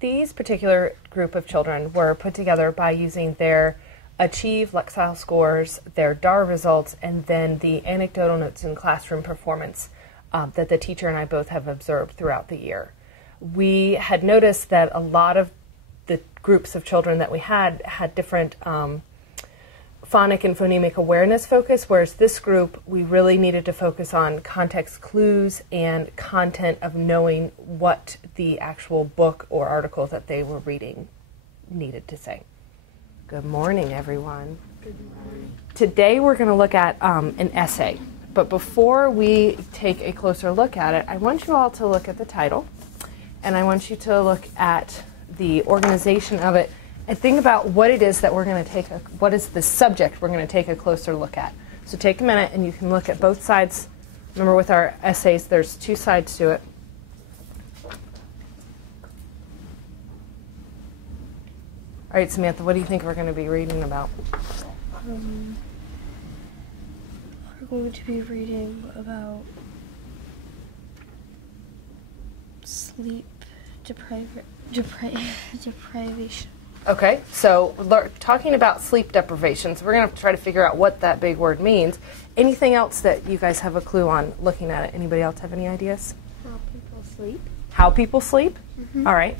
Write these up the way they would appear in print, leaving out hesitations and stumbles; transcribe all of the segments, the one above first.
these particular group of children were put together by using their Achieve Lexile scores, their DAR results, and then the anecdotal notes in classroom performance that the teacher and I both have observed throughout the year. We had noticed that a lot of the groups of children that we had different phonic and phonemic awareness focus, whereas this group, we really needed to focus on context clues and content of knowing what the actual book or article that they were reading needed to say. Good morning, everyone. Good morning. Today we're going to look at an essay, but before we take a closer look at it, I want you all to look at the title, and I want you to look at the organization of it, and think about what it is that we're going to take, what is the subject we're going to take a closer look at. So take a minute and you can look at both sides. Remember, with our essays, there's two sides to it. All right, Samantha, what do you think we're going to be reading about? We're going to be reading about sleep deprivation. Okay, so talking about sleep deprivation, so we're going to have to try to figure out what that big word means. Anything else that you guys have a clue on looking at it? Anybody else have any ideas? How people sleep. How people sleep? Mm-hmm. All right.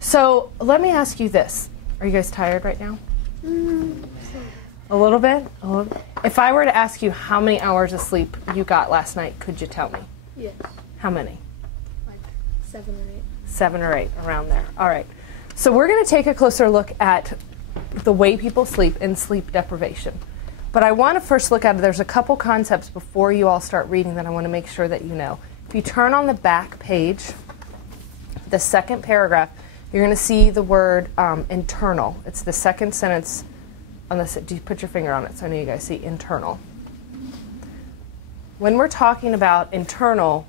So let me ask you this. Are you guys tired right now? A little bit? If I were to ask you how many hours of sleep you got last night, could you tell me? Yes. How many? Like 7 or 8. 7 or 8, around there. All right. So we're going to take a closer look at the way people sleep and sleep deprivation. But I want to first look at it. There's a couple concepts before you all start reading that I want to make sure that you know. If you turn on the back page, the second paragraph, you're going to see the word internal. It's the second sentence on this. Do you put your finger on it so I know you guys see internal? When we're talking about internal,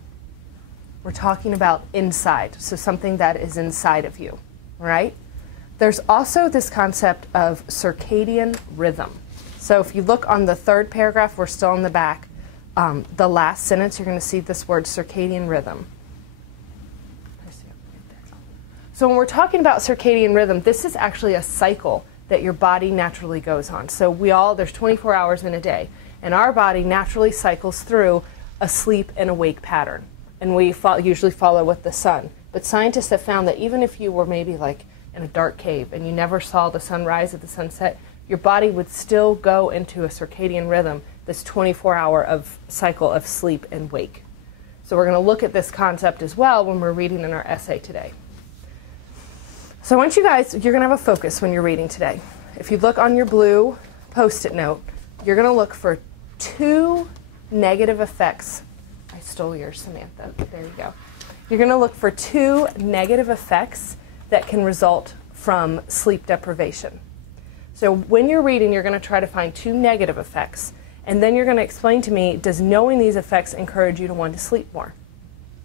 we're talking about inside, so something that is inside of you, right? There's also this concept of circadian rhythm. So if you look on the third paragraph, we're still in the back, the last sentence, you're going to see this word circadian rhythm. So when we're talking about circadian rhythm, this is actually a cycle that your body naturally goes on. So there's 24 hours in a day, and our body naturally cycles through a sleep and awake pattern. And we usually follow with the sun. But scientists have found that even if you were maybe like in a dark cave and you never saw the sunrise or the sunset, your body would still go into a circadian rhythm, this 24-hour cycle of sleep and wake. So we're going to look at this concept as well when we're reading in our essay today. So I want you guys, you're going to have a focus when you're reading today. If you look on your blue Post-it note, you're going to look for 2 negative effects. I stole yours, Samantha. There you go. You're going to look for 2 negative effects that can result from sleep deprivation. So when you're reading, you're going to try to find 2 negative effects. And then you're going to explain to me, does knowing these effects encourage you to want to sleep more?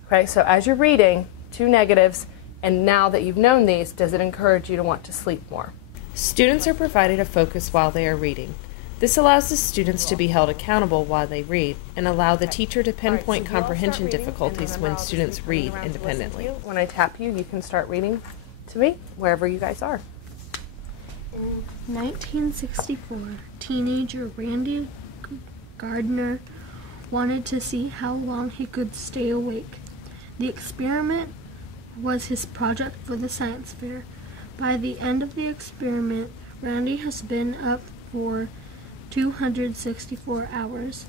Okay, so as you're reading, 2 negatives, and now that you've known these, does it encourage you to want to sleep more? Students are provided a focus while they are reading. This allows the students to be held accountable while they read and allow the teacher to pinpoint comprehension difficulties when students read independently. When I tap you, you can start reading to me, wherever you guys are. In 1964, teenager Randy Gardner wanted to see how long he could stay awake. The experiment was his project for the science fair. By the end of the experiment, Randy has been up for 264 hours.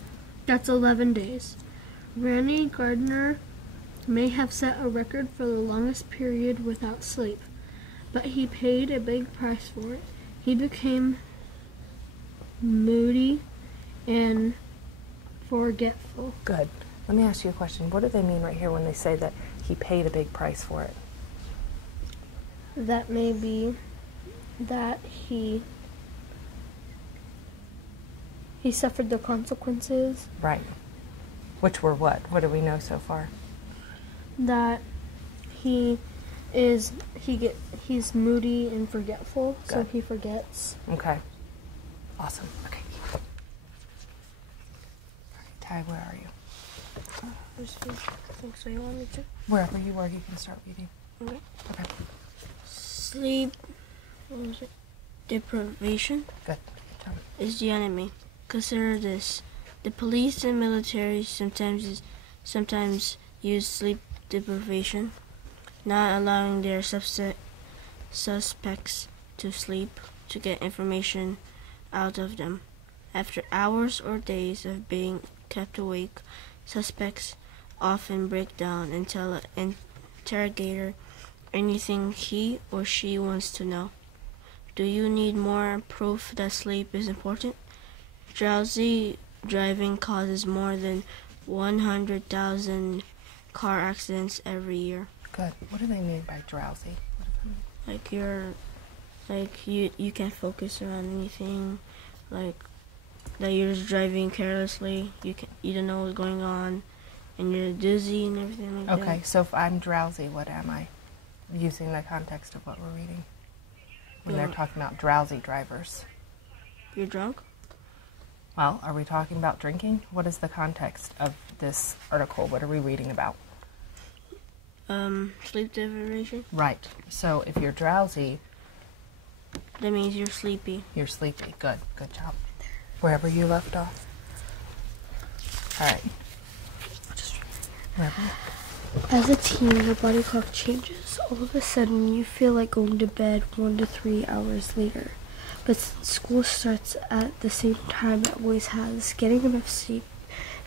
That's 11 days. Randy Gardner may have set a record for the longest period without sleep, but he paid a big price for it. He became moody and forgetful. Good. Let me ask you a question. What do they mean right here when they say that he paid a big price for it? That may be that he suffered the consequences. Right. Which were what? What do we know so far? That he's moody and forgetful, Good. so he forgets. Okay. Awesome. Okay. All right, Ty, where are you? So you want me to? Wherever you are, you can start reading. Okay. Okay. Sleep what was it? Deprivation Good. is the enemy. Consider this. The police and military sometimes use sleep deprivation, not allowing their suspects to sleep to get information out of them. After hours or days of being kept awake, suspects often break down and tell an interrogator anything he or she wants to know. Do you need more proof that sleep is important? Drowsy driving causes more than 100,000 car accidents every year. Good. What do they mean by drowsy? Like you can't focus on anything, like that you're just driving carelessly. You don't know what's going on, and you're dizzy and everything like that. Okay, so if I'm drowsy, what am I? Using the context of what we're reading. When they're talking about drowsy drivers. You're drunk? Well, are we talking about drinking? What is the context of this article? What are we reading about? Sleep deprivation. Right. So if you're drowsy, that means you're sleepy. You're sleepy. Good. Good job. Wherever you left off. All right. Wherever. As a teen, your body clock changes. All of a sudden, you feel like going to bed 1 to 3 hours later. But since school starts at the same time it always has, getting enough sleep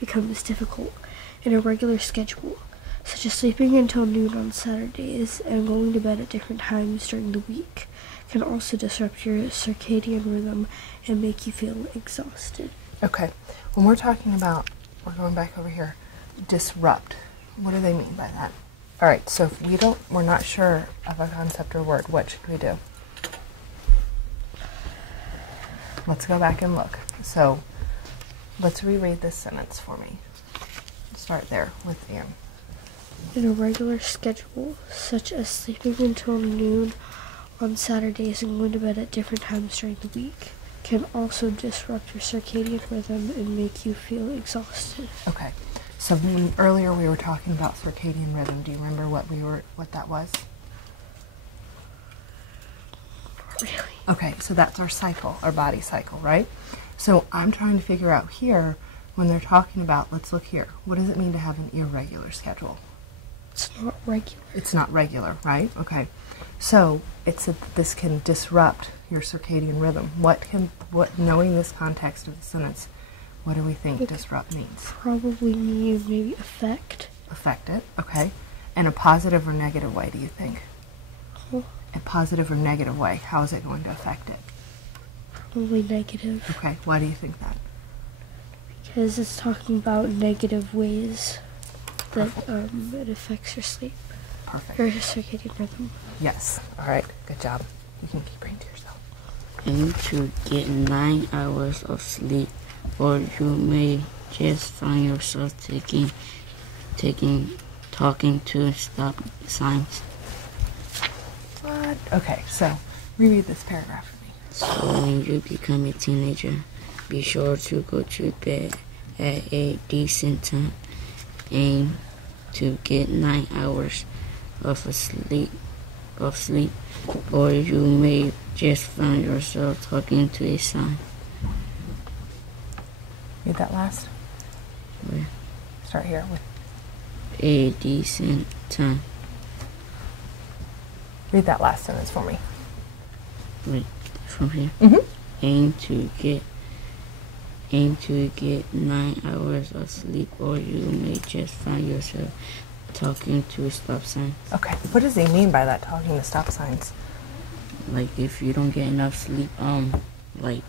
becomes difficult in a regular schedule, such as sleeping until noon on Saturdays and going to bed at different times during the week can also disrupt your circadian rhythm and make you feel exhausted. Okay. When we're talking about, we're going back over here, disrupt. What do they mean by that? All right, so if we're not sure of a concept or word, what should we do? Let's go back and look. So let's reread this sentence for me. Start there with Anne. In a regular schedule, such as sleeping until noon on Saturdays and going to bed at different times during the week, can also disrupt your circadian rhythm and make you feel exhausted. Okay. So earlier we were talking about circadian rhythm. Do you remember what that was? Really? Okay, so that's our cycle, our body cycle, right? So I'm trying to figure out here, when they're talking about, let's look here, what does it mean to have an irregular schedule? It's not regular. It's not regular, right? Okay. So this can disrupt your circadian rhythm. Knowing this context of the sentence, what do we think disrupt means? Probably mean maybe affect. Affect it, okay. In a positive or negative way, do you think? A positive or negative way, how is it going to affect it? Probably negative. Okay, why do you think that? Because it's talking about negative ways that it affects your sleep. Perfect. Or your circadian rhythm. Yes. All right, good job. You can keep reading to yourself. Aim to get 9 hours of sleep, or you may just find yourself talking to stop signs. What? Okay, so reread this paragraph for me. So when you become a teenager, be sure to go to bed at a decent time. Aim to get 9 hours of sleep, or you may just find yourself talking to a sign. Read that last. Where? Start here with A decent time. read that last sentence for me. Wait, from here. Mm-hmm. Aim to get 9 hours of sleep, or you may just find yourself talking to stop signs. Okay, what does he mean by that, talking to stop signs? Like if you don't get enough sleep, like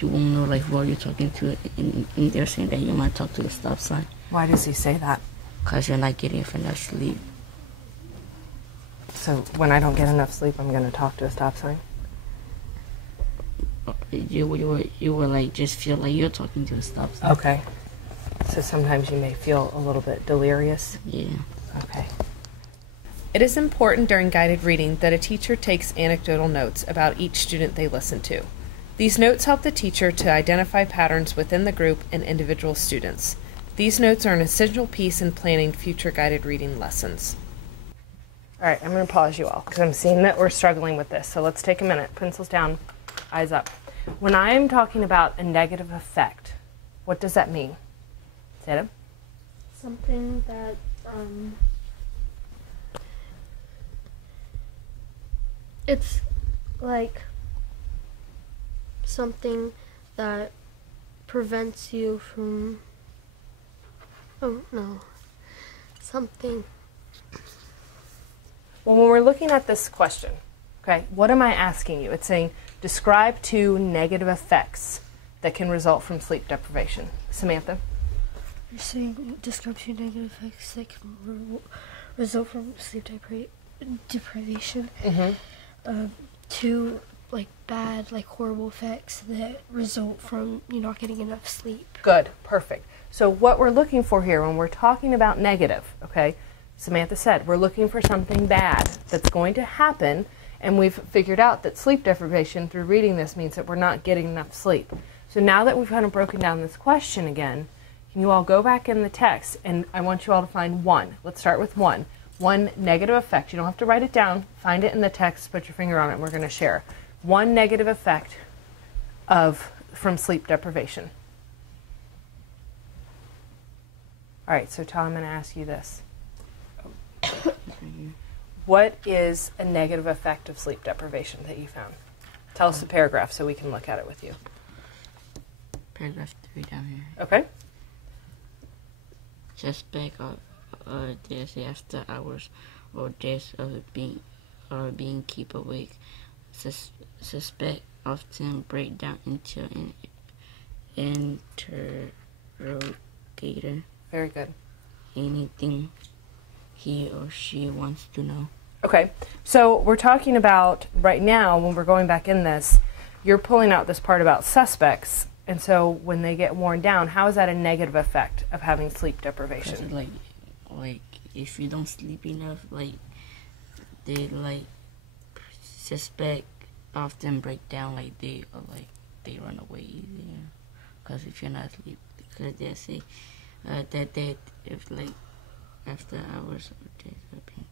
you won't know like what you're talking to, and they're saying that you might talk to the stop sign. Why does he say that? Cause you're not getting enough sleep. So when I don't get enough sleep, I'm going to talk to a stop sign? You will like just feel like you're talking to a stop sign. Okay. So sometimes you may feel a little bit delirious? Yeah. Okay. It is important during guided reading that a teacher takes anecdotal notes about each student they listen to. These notes help the teacher to identify patterns within the group and individual students. These notes are an essential piece in planning future guided reading lessons. All right, I'm going to pause you all because I'm seeing that we're struggling with this. So let's take a minute. Pencils down, eyes up. When I'm talking about a negative effect, what does that mean? Say it. Something that it's like something that prevents you from something. Well, when we're looking at this question, okay, what am I asking you? It's saying describe 2 negative effects that can result from sleep deprivation. Samantha? You're saying describe 2 negative effects that can result from sleep deprivation. Mm-hmm. 2 like bad, like horrible effects that result from you not getting enough sleep. Good, perfect. So what we're looking for here when we're talking about negative, okay, Samantha said we're looking for something bad that's going to happen, and we've figured out that sleep deprivation through reading this means that we're not getting enough sleep. So now that we've kind of broken down this question again, can you all go back in the text, and I want you all to find one. Let's start with one. One negative effect. You don't have to write it down. Find it in the text, put your finger on it, and we're going to share. One negative effect from sleep deprivation. All right, so Tom, I'm going to ask you this. What is a negative effect of sleep deprivation that you found? Tell us the paragraph so we can look at it with you. Paragraph 3 down here. Okay. Suspect days after hours or days of being keep awake. Suspect often break down into an interrogator. Very good. Anything he or she wants to know. Okay, so we're talking about right now when we're going back in this, you're pulling out this part about suspects, and so when they get worn down, how is that a negative effect of having sleep deprivation? Like if you don't sleep enough, like they suspect often break down, like they run away easier. Because if you're not asleep, because they say that they if like after hours or days of being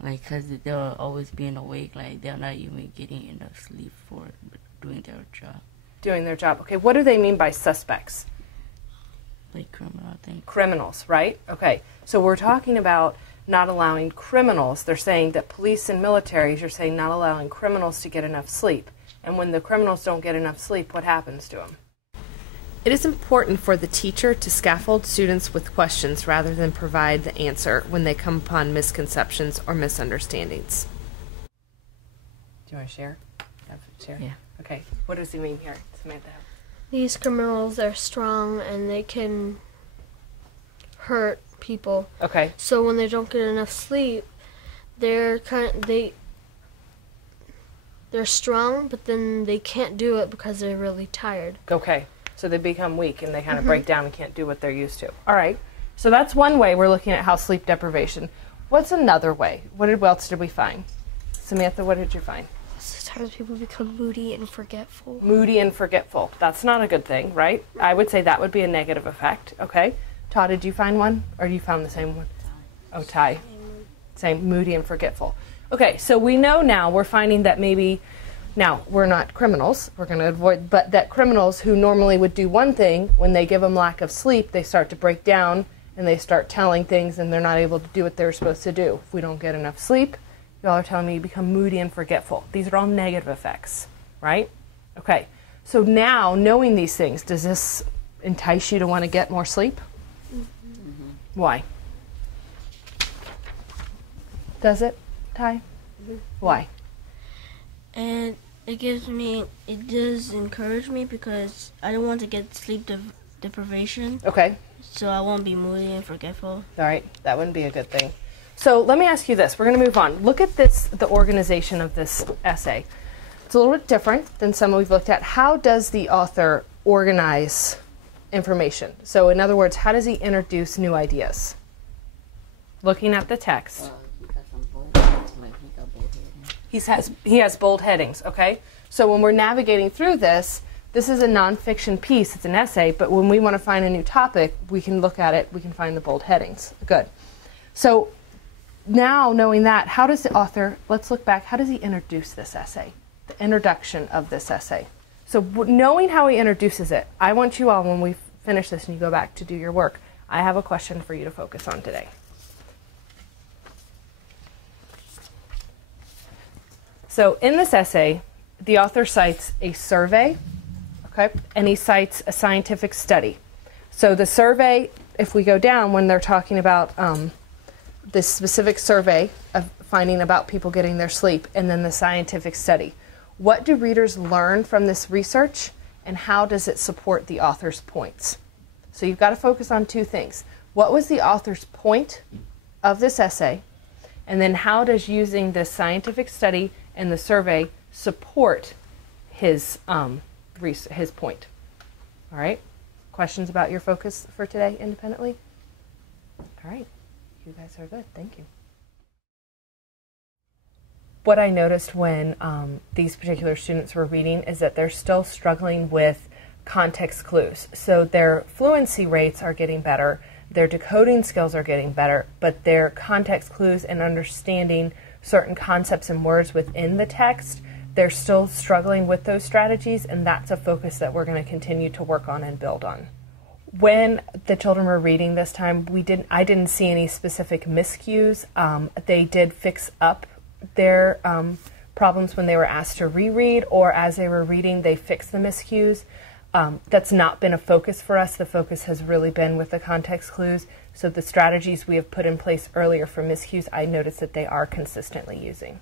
like, because they'll always being awake, like they're not even getting enough sleep for doing their job. Doing their job. Okay, what do they mean by suspects? Like criminal, I think. Criminals, right? Okay, so we're talking about not allowing criminals. They're saying that police and militaries, you're saying not allowing criminals to get enough sleep. And when the criminals don't get enough sleep, what happens to them? It is important for the teacher to scaffold students with questions rather than provide the answer when they come upon misconceptions or misunderstandings. Do you want to share? Share? Yeah. Okay, what does he mean here, Samantha? These criminals are strong and they can hurt people. Okay. So when they don't get enough sleep, they're strong, but then they can't do it because they're really tired. Okay, so they become weak and they kind of break down and can't do what they're used to. All right, so that's one way we're looking at how sleep deprivation. What's another way? What else did we find? Samantha, what did you find? Sometimes people become moody and forgetful. Moody and forgetful. That's not a good thing, right? I would say that would be a negative effect. Okay. Todd, did you find one? Or you found the same one? Oh, Ty. Same, moody and forgetful. Okay, so we know now, we're finding that maybe, now, we're not criminals, we're going to avoid, but that criminals who normally would do one thing, when they give them lack of sleep, they start to break down and they start telling things and they're not able to do what they're supposed to do. If we don't get enough sleep, y'all are telling me you become moody and forgetful. These are all negative effects, right? Okay, so now, knowing these things, does this entice you to want to get more sleep? Mm-hmm. Why? Does it, Ty? Mm-hmm. Why? And it does encourage me because I don't want to get sleep deprivation. Okay. So I won't be moody and forgetful. All right, that wouldn't be a good thing. So let me ask you this. We're going to move on. Look at this, the organization of this essay. It's a little bit different than some we've looked at. How does the author organize information? So in other words, how does he introduce new ideas? Looking at the text. He has bold headings, okay? So when we're navigating through this is a nonfiction piece. It's an essay, but when we want to find a new topic, we can look at it. We can find the bold headings. Good. So now knowing that, how does the author, let's look back, how does he introduce this essay? The introduction of this essay. So knowing how he introduces it, I want you all, when we finish this and you go back to do your work, I have a question for you to focus on today. So in this essay, the author cites a survey, okay, and he cites a scientific study. So the survey, if we go down, when they're talking about this specific survey of finding about people getting their sleep, and then the scientific study, what do readers learn from this research, and how does it support the author's points? So you've got to focus on two things. What was the author's point of this essay? And then how does using this scientific study and the survey support his point? All right? Questions about your focus for today independently? All right. You guys are good. Thank you. What I noticed when these particular students were reading is that they're still struggling with context clues. So their fluency rates are getting better, their decoding skills are getting better, but their context clues and understanding certain concepts and words within the text, they're still struggling with those strategies, and that's a focus that we're going to continue to work on and build on. When the children were reading this time, I didn't see any specific miscues. They did fix up their problems when they were asked to reread, or as they were reading, they fixed the miscues. That's not been a focus for us. The focus has really been with the context clues. So the strategies we have put in place earlier for miscues, I noticed that they are consistently using.